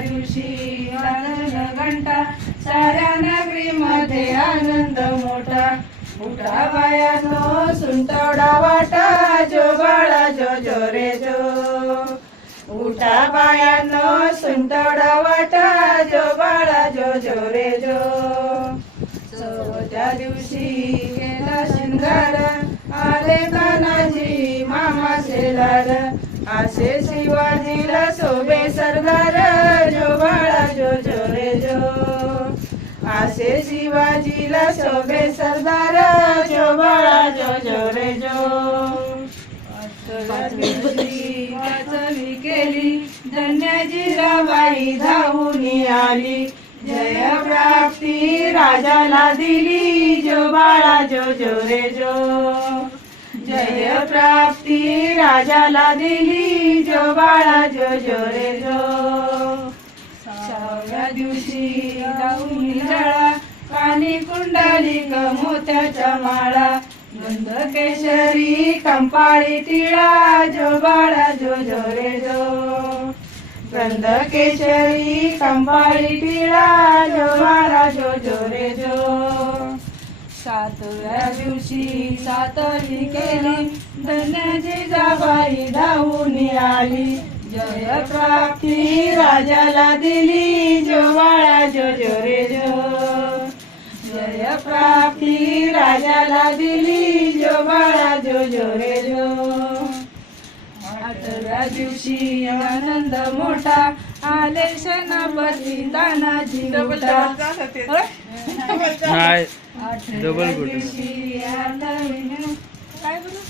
दिवशी आनंद घंटा, साऱ्या नगरीमध्ये आनंद मोठा. उठा बायानो सुंटवडा वाटा, जो बाळा जो जो रे जो. उठा बायानो सुंटवडा वाटा, जो बाळा जो जो रे जो. चौथ्या दिवशी केला शिंगार, आले तानाजी मामा शेलार. असे शिवाजीला शोभे सरदार, जो बाळा जो जो रे जो. असे शिवाजीला शोभे सरदार, जो बाळा जो जो रे जो. वाचवी केली धन्यजीराबाई धावून आली. जय प्राप्ती राजाला दिली, जो बाळा जो जो रे जो. जय प्राप्ती राजाला दिली, जो बाळा जो जो रे जो. सहाव्या दिवशी जाऊन जळा, कानी कुंडलिक मोत्याच्या माळा. गंध केशरी कंपाळी टिळा, जो बाळा जो जो रे जो. गंध केशरी कंपाळी टिळा, जो बाळा जो जो रे जो. सातव्या दिवशी सातवी केली धन्यजीजाबाई धावून आली. जय प्राप्ती राजाला दिली, जो बाळा जो जो रे जो. जय प्राप्ती राजाला दिली, जो बाळा जो जो रे जो. आठव्या दिवशी आनंद मोठा, आले सेनापती तानाजी मोठा. आठव्या दिवशी काय बोलू